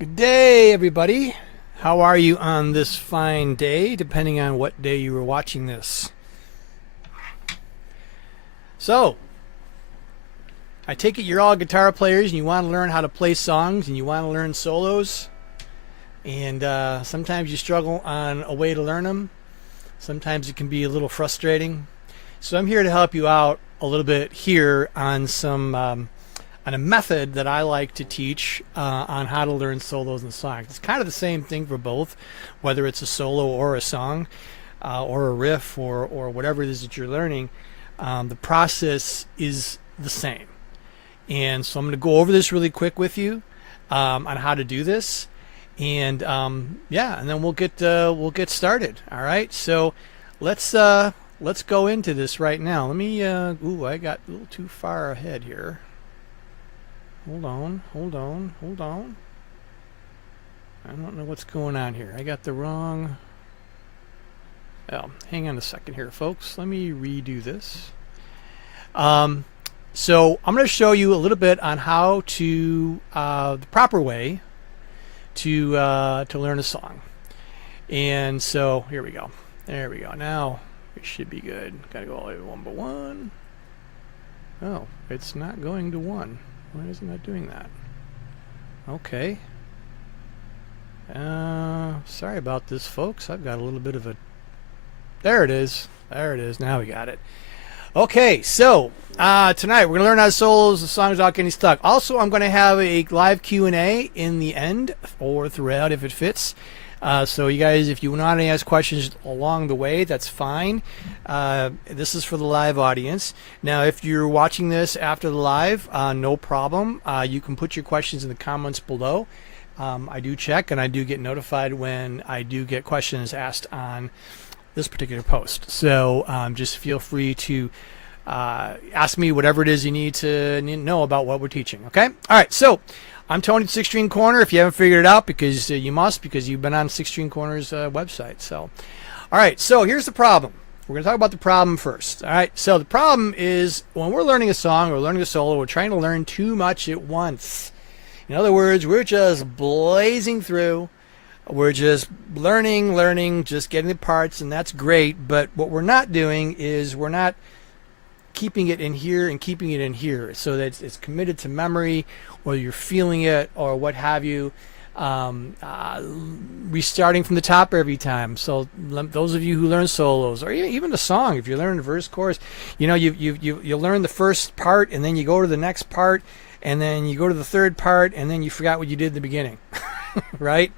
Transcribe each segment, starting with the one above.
Good day, everybody. How are you on this fine day, depending on what day you were watching this? So, I take it you're all guitar players and you want to learn how to play songs and you want to learn solos. And sometimes you struggle on a way to learn them. Sometimes it can be a little frustrating. So I'm here to help you out a little bit here on on a method that I like to teach on how to learn solos and songs. It's kind of the same thing for both, whether it's a solo or a song or a riff or whatever it is that you're learning. The process is the same. And so I'm going to go over this really quick with you on how to do this. And yeah, and then we'll get started. All right. So let's go into this right now. Let me. I got a little too far ahead here. Hold on. I don't know what's going on here. I got the wrong. Oh, hang on a second here, folks. Let me redo this. So I'm going to show you a little bit on how to the proper way to learn a song. And so here we go. There we go. Now it should be good. Got to go all the way to 1 by 1. Oh, it's not going to 1. Why isn't that doing that? Okay. Sorry about this, folks. I've got a little bit of a... There it is. There it is. Now we got it. Okay, so tonight we're going to learn how to solos the songs without getting stuck. Also, I'm going to have a live Q&A in the end or throughout if it fits. So you guys, if you want to ask questions along the way, that's fine. This is for the live audience. Now, if you're watching this after the live, no problem. You can put your questions in the comments below. I do check and I do get notified when I do get questions asked on this particular post. So just feel free to ask me whatever it is you need to know about what we're teaching. Okay? All right. So I'm Tony at Six String Corner. If you haven't figured it out, because you must, because you've been on Six String Corner's website. So, all right. So here's the problem. We're going to talk about the problem first. All right. So the problem is when we're learning a song or learning a solo, we're trying to learn too much at once. In other words, we're just blazing through. We're just learning, just getting the parts, and that's great. But what we're not doing is we're not keeping it in here and keeping it in here so that it's committed to memory, or you're feeling it, or what have you. Restarting from the top every time. So those of you who learn solos, or even the song, if you learn the verse, chorus, you learn the first part, and then you go to the next part, and then you go to the third part, and then you forgot what you did at the beginning. Right?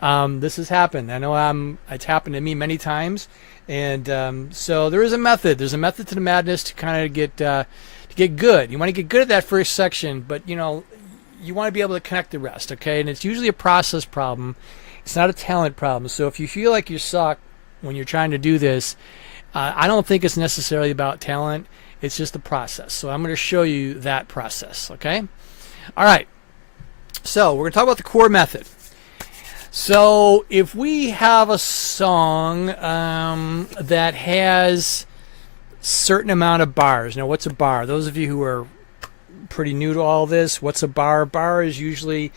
This has happened. I know it's happened to me many times. And so there is a method. There's a method to the madness to kind of get good. You want to get good at that first section, but you want to be able to connect the rest, okay? And it's usually a process problem. It's not a talent problem. So if you feel like you suck when you're trying to do this, I don't think it's necessarily about talent. It's just the process. So I'm going to show you that process, okay? All right. So we're going to talk about the core method. So if we have a song that has a certain amount of bars. Now, what's a bar? Those of you who are pretty new to all this, what's a bar? Bar is usually,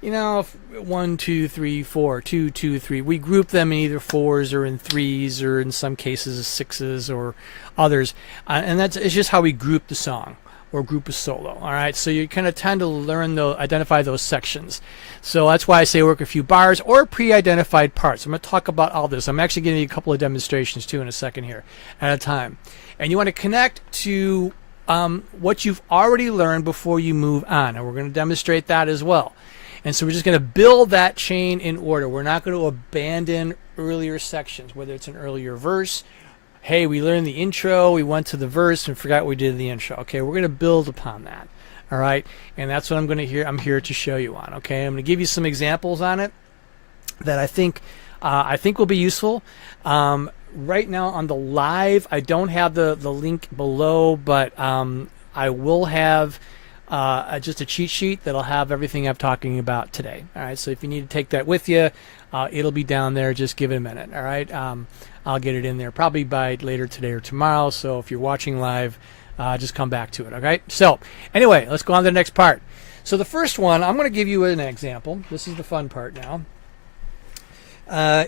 1, 2, 3, 4, 2, 2, 3. We group them in either 4s or in 3s or in some cases 6s or others. And it's just how we group the song or group a solo. All right, so you kind of tend to identify those sections. So that's why I say work a few bars or pre-identified parts. I'm going to talk about all this. I'm actually giving you a couple of demonstrations too in a second here at a time. And you want to connect to what you've already learned before you move on. And we're going to demonstrate that as well. And so we're just going to build that chain in order. We're not going to abandon earlier sections, whether it's an earlier verse. Hey, we learned the intro, we went to the verse and forgot what we did in the intro. Okay, we're going to build upon that. All right, and that's what I'm here to show you on. Okay, I'm going to give you some examples on it that I think will be useful. Right now on the live, I don't have the link below, but I will have just a cheat sheet that'll have everything I'm talking about today. All right, so if you need to take that with you, it'll be down there. Just give it a minute. All right. I'll get it in there probably by later today or tomorrow. So if you're watching live, just come back to it. Okay. So anyway, let's go on to the next part. So the first one, I'm going to give you an example. This is the fun part now.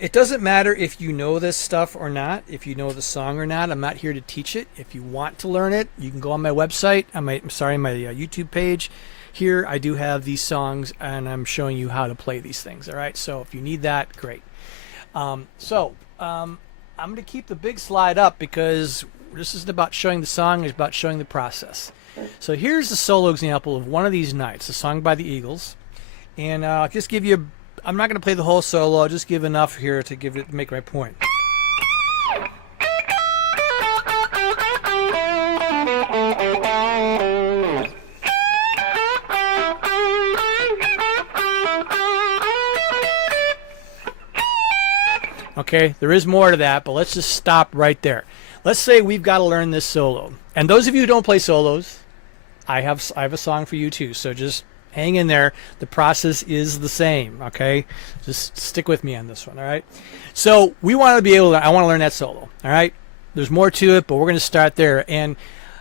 It doesn't matter if you know this stuff or not, if you know the song or not. I'm not here to teach it. If you want to learn it, you can go on my website, my YouTube page. Here I do have these songs, and I'm showing you how to play these things. All right, so if you need that, great. I'm going to keep the big slide up because this isn't about showing the song, it's about showing the process. So here's the solo example of One of These Nights, a song by the Eagles. And I'll just give you, I'm not going to play the whole solo, I'll just give enough here to make my point. Okay, there is more to that, but let's just stop right there. Let's say we've got to learn this solo. And those of you who don't play solos, I have a song for you too. So just hang in there. The process is the same, okay? Just stick with me on this one, all right? So we want to be able to, I want to learn that solo, all right? There's more to it, but we're going to start there. And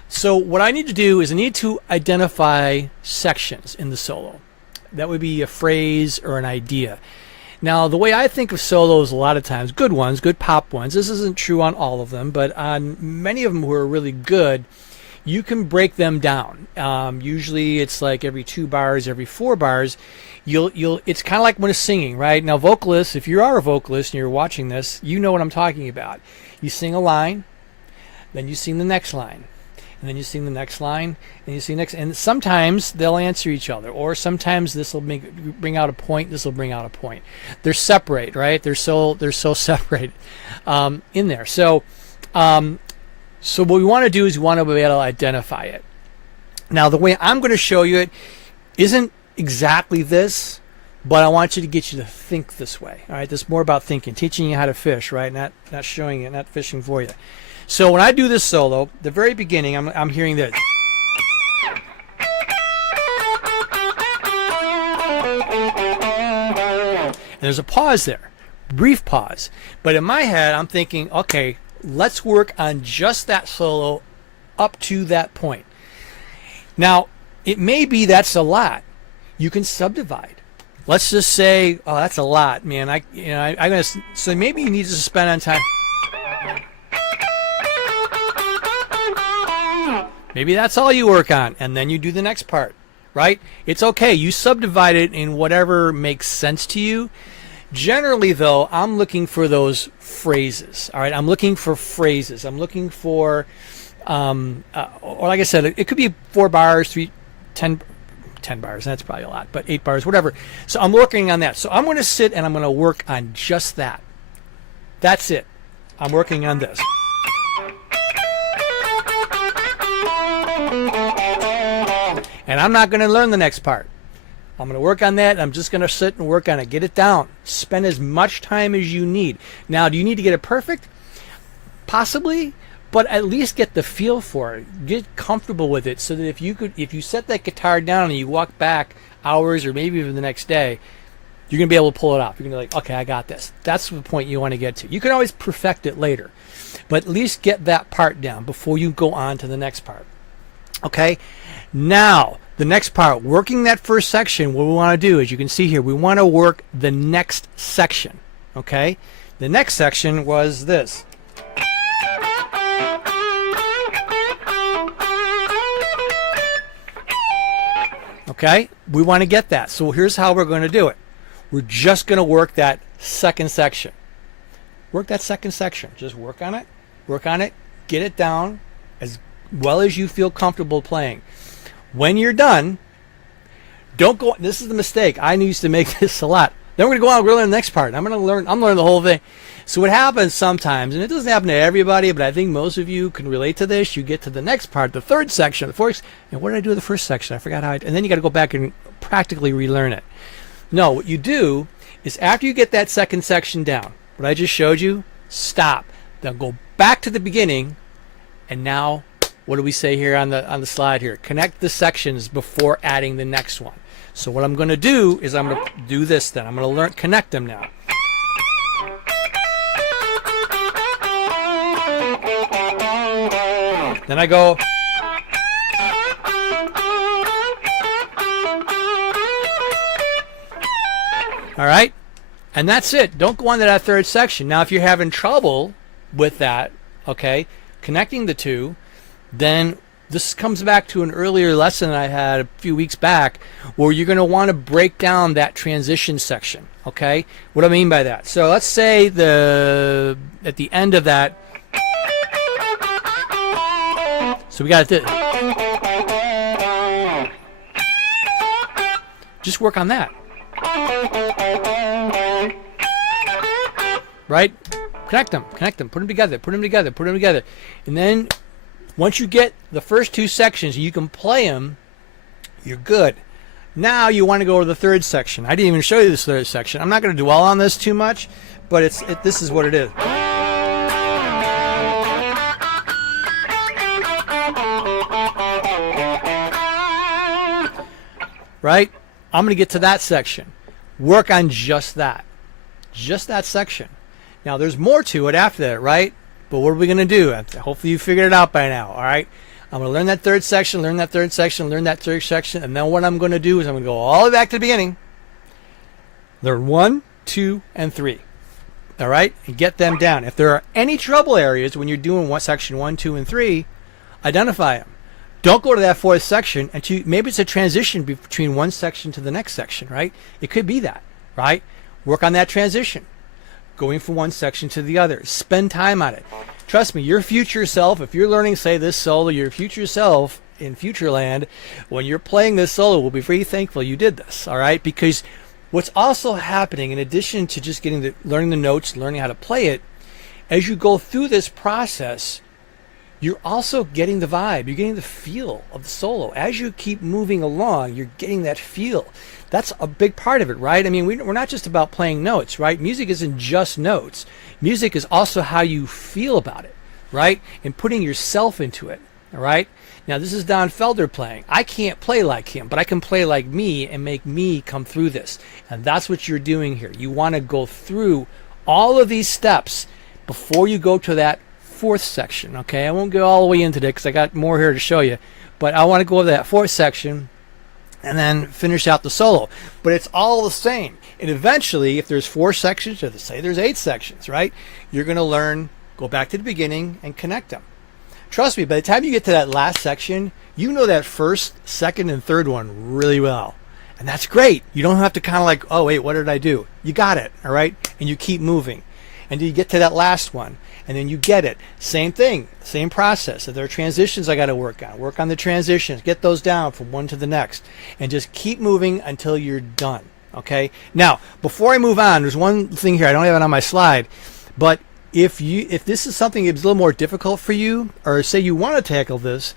so what I need to do is I need to identify sections in the solo. That would be a phrase or an idea. Now, the way I think of solos a lot of times, good ones, good pop ones, this isn't true on all of them, but on many of them who are really good, you can break them down. Usually it's like every 2 bars, every 4 bars. It's kind of like when it's singing, right? Now, vocalists, if you are a vocalist and you're watching this, you know what I'm talking about. You sing a line, then you sing the next line. And then you sing the next line, and you sing next, and sometimes they'll answer each other, or sometimes this will bring out a point. This will bring out a point. They're separate, right? They're so separated in there. So what we want to do is we want to be able to identify it. Now, the way I'm going to show you it isn't exactly this, but I want you to get you to think this way. All right, this is more about thinking, teaching you how to fish, right? Not showing it, not fishing for you. So when I do this solo, the very beginning, I'm hearing this. And there's a pause there, brief pause. But in my head, I'm thinking, okay, let's work on just that solo up to that point. Now, it may be that's a lot. You can subdivide. Let's just say, oh, that's a lot, man. So maybe you need to spend on time. Maybe that's all you work on, and then you do the next part, right? It's okay. You subdivide it in whatever makes sense to you. Generally, though, I'm looking for those phrases, all right? I'm looking for phrases. I'm looking for, or like I said, it could be 4 bars, 10 bars. That's probably a lot, but 8 bars, whatever. So I'm working on that. So I'm going to sit and I'm going to work on just that. That's it. I'm working on this. And I'm not going to learn the next part. I'm going to work on that. And I'm just going to sit and work on it. Get it down. Spend as much time as you need. Now, do you need to get it perfect? Possibly, but at least get the feel for it. Get comfortable with it so that if you set that guitar down and you walk back hours or maybe even the next day, you're going to be able to pull it off. You're going to be like, okay, I got this. That's the point you want to get to. You can always perfect it later, but at least get that part down before you go on to the next part. Okay? Now, the next part, working that first section, what we want to do, as you can see here, we want to work the next section. Okay? The next section was this. Okay? We want to get that. So here's how we're going to do it. We're just going to work that second section. Work that second section. Just work on it, get it down as well as you feel comfortable playing. When you're done, don't go. This is the mistake. I used to make this a lot. Then we're going to go on and learn the next part. I'm learning the whole thing. So what happens sometimes, and it doesn't happen to everybody, but I think most of you can relate to this. You get to the next part, the third section, the fourth, and what did I do with the first section? I forgot how. And then you got to go back and practically relearn it. No, what you do is after you get that second section down, what I just showed you, stop. Then go back to the beginning, and now, what do we say here on the slide here? Connect the sections before adding the next one. So what I'm going to do is I'm going to do this then. I'm going to connect them now. Then I go. All right? And that's it. Don't go on to that third section. Now, if you're having trouble with that, okay, connecting the two, then this comes back to an earlier lesson I had a few weeks back where you're going to want to break down that transition section, okay? What do I mean by that? So let's say at the end of that, so we got this. Just work on that. Right? Connect them, put them together. And then once you get the first two sections, you can play them, you're good. Now you want to go to the third section. I didn't even show you this third section. I'm not going to dwell on this too much, but this is what it is. Right? I'm going to get to that section. Work on just that section. Now, there's more to it after that, right? But what are we going to do? Hopefully you figured it out by now, all right? I'm going to learn that third section, and then what I'm going to do is I'm going to go all the way back to the beginning, learn 1, 2, and 3, all right? And get them down. If there are any trouble areas when you're doing section 1, 2, and 3, identify them. Don't go to that fourth section until maybe it's a transition between one section to the next section, right? It could be that, right? Work on that transition. Going from one section to the other. Spend time on it. Trust me, your future self, if you're learning, say, this solo, your future self in Futureland, when you're playing this solo, will be very thankful you did this, all right? Because what's also happening, in addition to just learning the notes, learning how to play it, as you go through this process, you're also getting the vibe. You're getting the feel of the solo. As you keep moving along, you're getting that feel. That's a big part of it, right? I mean, we're not just about playing notes, right? Music isn't just notes. Music is also how you feel about it, right? And putting yourself into it, all right? Now, this is Don Felder playing. I can't play like him, but I can play like me and make me come through this. And that's what you're doing here. You want to go through all of these steps before you go to that fourth section, okay? I won't go all the way into it because I got more here to show you, but I want to go over that fourth section and then finish out the solo. But it's all the same. And eventually, if there's 4 sections, or say there's 8 sections, right? You're going to learn, go back to the beginning and connect them. Trust me, by the time you get to that last section, you know that first, second, and third one really well. And that's great. You don't have to kind of like, oh, wait, what did I do? You got it, all right? And you keep moving. And you get to that last one, and then you get it. Same thing, same process. If there are transitions I got to work on the transitions, get those down from one to the next, and just keep moving until you're done, okay? Now, before I move on, there's one thing here. I don't have it on my slide, but if this is something that's a little more difficult for you, or say you want to tackle this,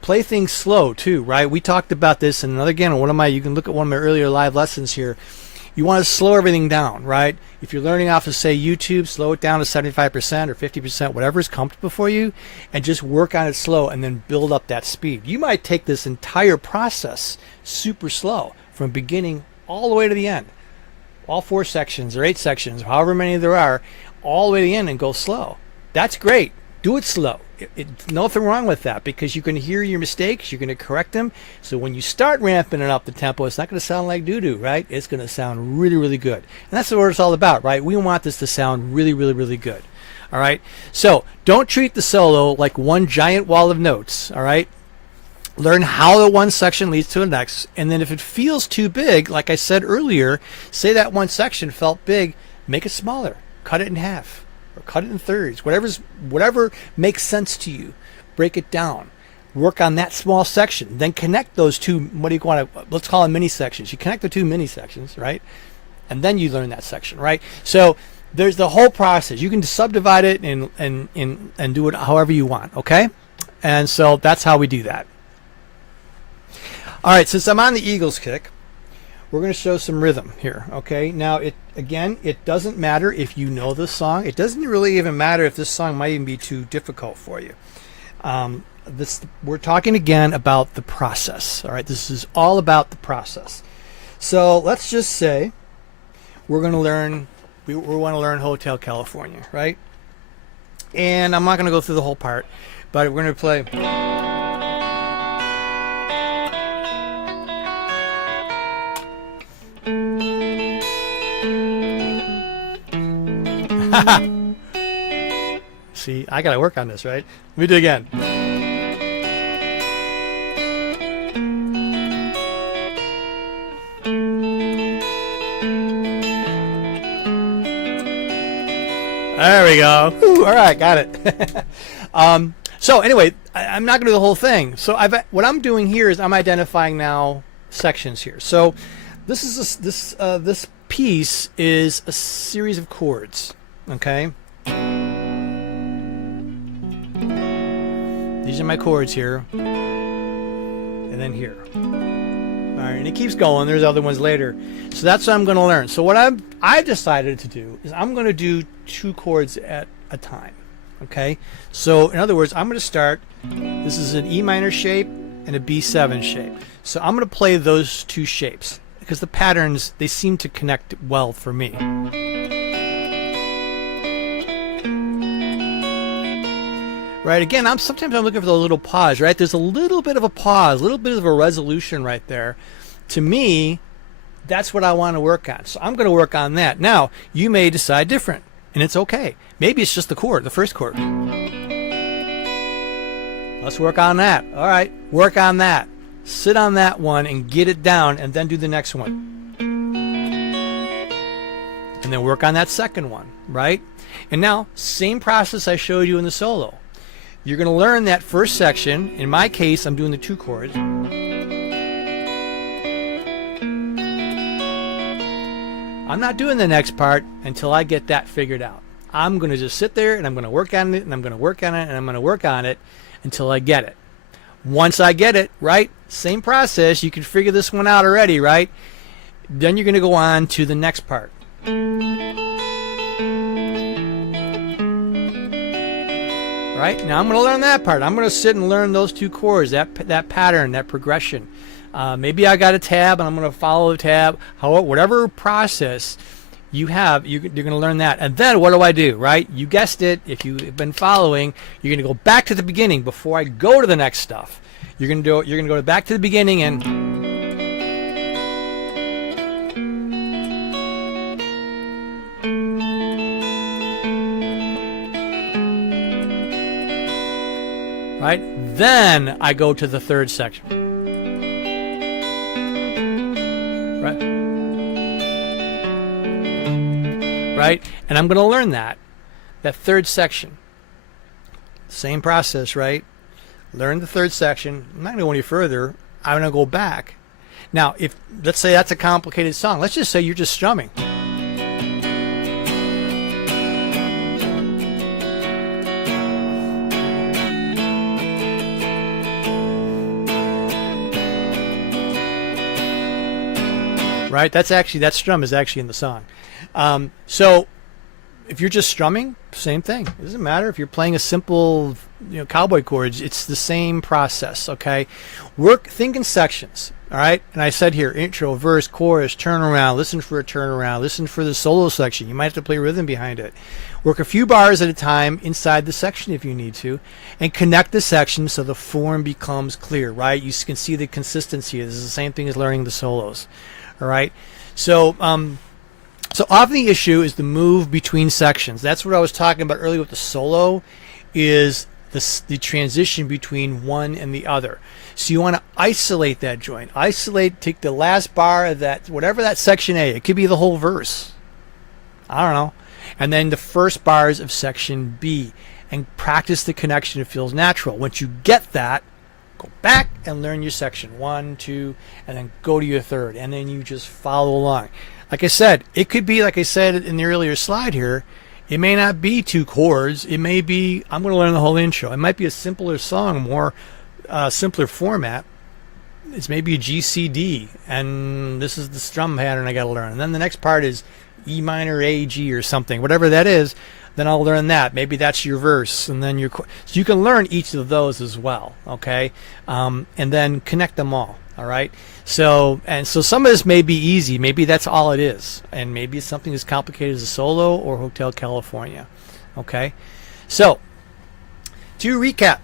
play things slow too, right? We talked about this, and again, you can look at one of my earlier live lessons here. You want to slow everything down, right? If you're learning off of, say, YouTube, slow it down to 75% or 50%, whatever is comfortable for you, and just work on it slow and then build up that speed. You might take this entire process super slow from beginning all the way to the end. All 4 sections or 8 sections, however many there are, all the way to the end and go slow. That's great. Do it slow. Nothing wrong with that because you can hear your mistakes. You're going to correct them. So when you start ramping it up the tempo, it's not going to sound like doo-doo, right? It's going to sound really, really good. And that's what it's all about, right? We want this to sound really, really, really good. All right? So don't treat the solo like one giant wall of notes, all right? Learn how the one section leads to the next. And then if it feels too big, like I said earlier, say that one section felt big, make it smaller. Cut it in half. Or cut it in thirds, whatever makes sense to you. Break it down. Work on that small section. Then connect those two, let's call them mini sections. You connect the 2 mini sections, right? And then you learn that section, right? So there's the whole process. You can subdivide it and do it however you want, okay? And so that's how we do that. All right, since I'm on the Eagles kick, we're going to show some rhythm here, okay? Now, it doesn't matter if you know this song. It doesn't really even matter if this song might even be too difficult for you. We're talking again about the process, all right? This is all about the process. So let's just say we're going to learn, we want to learn Hotel California, right? And I'm not going to go through the whole part, but we're going to play... See, I gotta work on this, right? Let me do it again. There we go. Whew, all right, got it. So anyway, I'm not going to do the whole thing. So what I'm doing here is I'm identifying now sections here. So this is this piece is a series of chords. Okay. These are my chords here, and then here. All right, and it keeps going. There's other ones later. So that's what I'm going to learn. So what I've decided to do is I'm going to do 2 chords at a time. Okay. So in other words, I'm going to start. This is an E minor shape and a B7 shape. So I'm going to play those 2 shapes because the patterns, they seem to connect well for me. Right, again, sometimes I'm looking for the little pause, right? There's a little bit of a pause, a little bit of a resolution right there. To me, that's what I want to work on. So I'm going to work on that. Now, you may decide different, and it's okay. Maybe it's just the chord, the first chord. Let's work on that. All right, work on that. Sit on that one and get it down, and then do the next one. And then work on that second one, right? And now, same process I showed you in the solo. You're going to learn that first section. In my case, I'm doing the 2 chords. I'm not doing the next part until I get that figured out. I'm going to just sit there and I'm going to work on it and I'm going to work on it and I'm going to work on it until I get it. Once I get it, right, same process. You can figure this one out already, right? Then you're going to go on to the next part. Right? Now I'm going to learn that part. I'm going to sit and learn those 2 chords, that pattern, that progression. Maybe I got a tab and I'm going to follow the tab. Whatever process you have, you're going to learn that. And then what do? Right? You guessed it. If you've been following, you're going to go back to the beginning before I go to the next stuff. You're going to go back to the beginning and right? Then I go to the third section. Right? Right? And I'm going to learn that third section. Same process, right? Learn the third section. I'm not going to go any further. I'm going to go back. Now, let's say that's a complicated song. Let's just say you're just strumming. Right? That strum is actually in the song. So if you're just strumming, same thing. It doesn't matter if you're playing a simple, cowboy chords. It's the same process. Okay, think in sections. All right, and I said here: intro, verse, chorus, turnaround. Listen for a turnaround. Listen for the solo section. You might have to play rhythm behind it. Work a few bars at a time inside the section if you need to, and connect the section so the form becomes clear. Right? You can see the consistency. This is the same thing as learning the solos. All right, so often the issue is the move between sections. That's what I was talking about earlier with the solo, is the transition between one and the other. So you want to isolate that joint. Take the last bar of that, whatever that section A. It could be the whole verse. I don't know. And then the first bars of section B, and practice the connection. It feels natural. Once you get that, go back and learn your section 1, 2, and then go to your third, and then you just follow along. Like I said, it could be, like I said in the earlier slide here, it may not be 2 chords. It may be, I'm going to learn the whole intro. It might be a simpler song, more simpler format. It's maybe a G, C, D, and this is the strum pattern I got to learn. And then the next part is E minor, A, G, or something, whatever that is. Then I'll learn that. Maybe that's your verse, and then so you can learn each of those as well, okay? And then connect them all, all right? So some of this may be easy. Maybe that's all it is, and maybe it's something as complicated as a solo or Hotel California, okay? So to recap,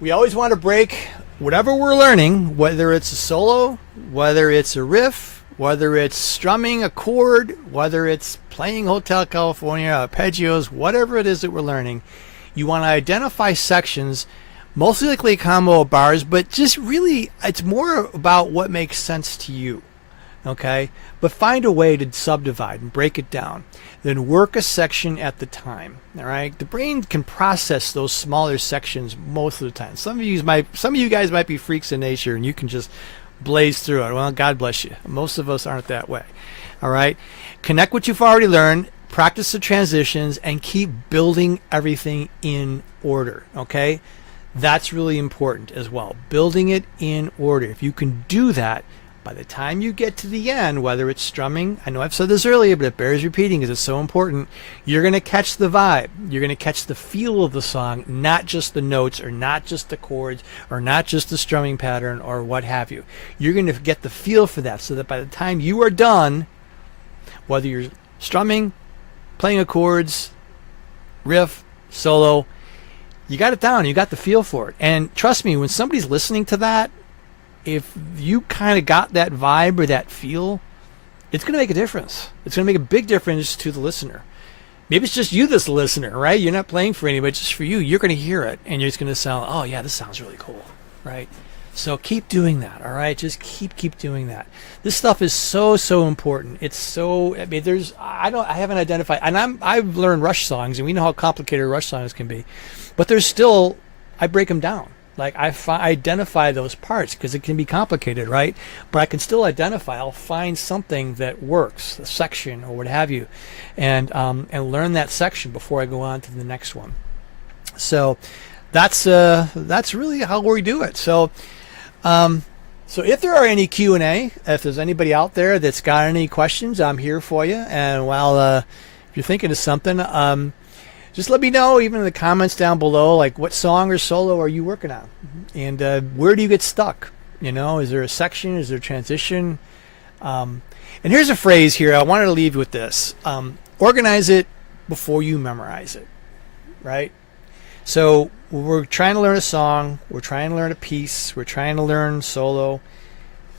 we always want to break whatever we're learning, whether it's a solo, whether it's a riff, whether it's strumming a chord, whether it's playing Hotel California, arpeggios, whatever it is that we're learning, you want to identify sections, mostly likely a combo of bars, but just really, it's more about what makes sense to you. Okay, but find a way to subdivide and break it down. Then work a section at the time. All right, the brain can process those smaller sections most of the time. Some of you guys might be freaks in nature, and you can just blaze through it. Well, God bless you. Most of us aren't that way. All right, connect what you've already learned, practice the transitions, and keep building everything in order. Okay, that's really important as well. Building it in order. If you can do that, by the time you get to the end, whether it's strumming, I know I've said this earlier, but it bears repeating because it's so important, you're going to catch the vibe. You're going to catch the feel of the song, not just the notes or not just the chords or not just the strumming pattern or what have you. You're going to get the feel for that so that by the time you are done, whether you're strumming, playing chords, riff, solo, you got it down. You got the feel for it. And trust me, when somebody's listening to that, if you kind of got that vibe or that feel, it's going to make a difference. It's going to make a big difference to the listener. Maybe it's just you that's the listener, right? You're not playing for anybody, just for you. You're going to hear it, and you're just going to sound, oh, yeah, this sounds really cool, right? So keep doing that, all right? Just keep doing that. This stuff is so important. It's so, I mean, I haven't identified, and I've learned Rush songs, and we know how complicated Rush songs can be, but there's still, I break them down. Like I identify those parts because it can be complicated, right? But I can still identify. I'll find something that works, a section or what have you, and learn that section before I go on to the next one. So that's really how we do it. So if there are any Q&A, if there's anybody out there that's got any questions, I'm here for you. And while if you're thinking of something, just let me know, even in the comments down below, like what song or solo are you working on? And where do you get stuck? You know, is there a section? Is there a transition? And here's a phrase here. I wanted to leave you with this. Organize it before you memorize it, right? So we're trying to learn a song. We're trying to learn a piece. We're trying to learn solo.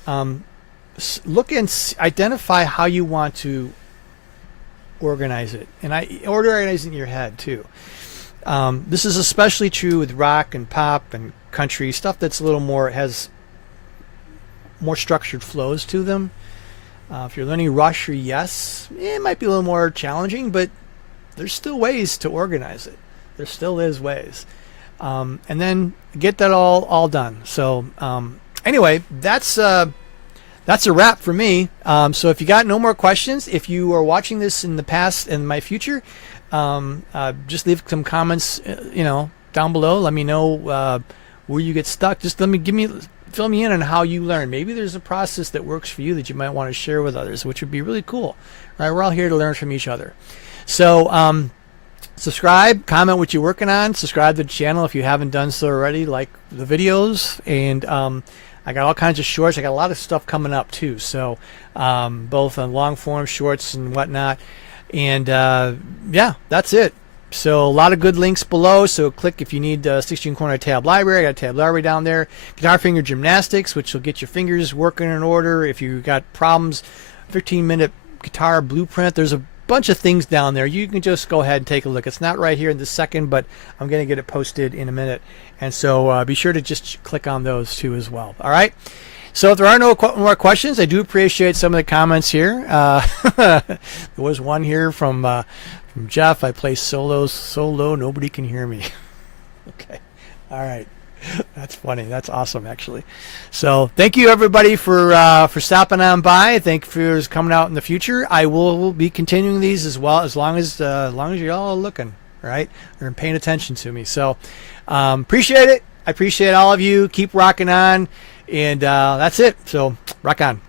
Look and identify how you want to organize it, and organize it in your head too. This is especially true with rock and pop and country stuff that's a little more, has more structured flows to them. If you're learning Rush or Yes, it might be a little more challenging, but there's still ways to organize it. There still is ways, and then get that all done. So anyway, that's a wrap for me. So if you got no more questions, if you are watching this in the past and my future, just leave some comments, down below. Let me know where you get stuck. Just fill me in on how you learn. Maybe there's a process that works for you that you might want to share with others, which would be really cool. Right? We're all here to learn from each other. So subscribe, comment what you're working on, subscribe to the channel if you haven't done so already, like the videos, and I got all kinds of shorts. I got a lot of stuff coming up too. So both on long form shorts and whatnot. And yeah, that's it. So a lot of good links below. So click if you need 16 corner tab library. I got a tab library down there. Guitar finger gymnastics, which will get your fingers working in order. If you got problems, 15-minute guitar blueprint. There's a bunch of things down there. You can just go ahead and take a look. It's not right here in this second, but I'm going to get it posted in a minute. And so be sure to just click on those too as well. All right. So if there are no more questions, I do appreciate some of the comments here. There was one here from Jeff. I play solos so low nobody can hear me. Okay. All right. That's funny. That's awesome, actually. So thank you, everybody, for stopping on by. Thank you for coming out in the future. I will be continuing these as well, as long as you're all looking, right, or paying attention to me. So appreciate it. I appreciate all of you. Keep rocking on, and that's it. So rock on.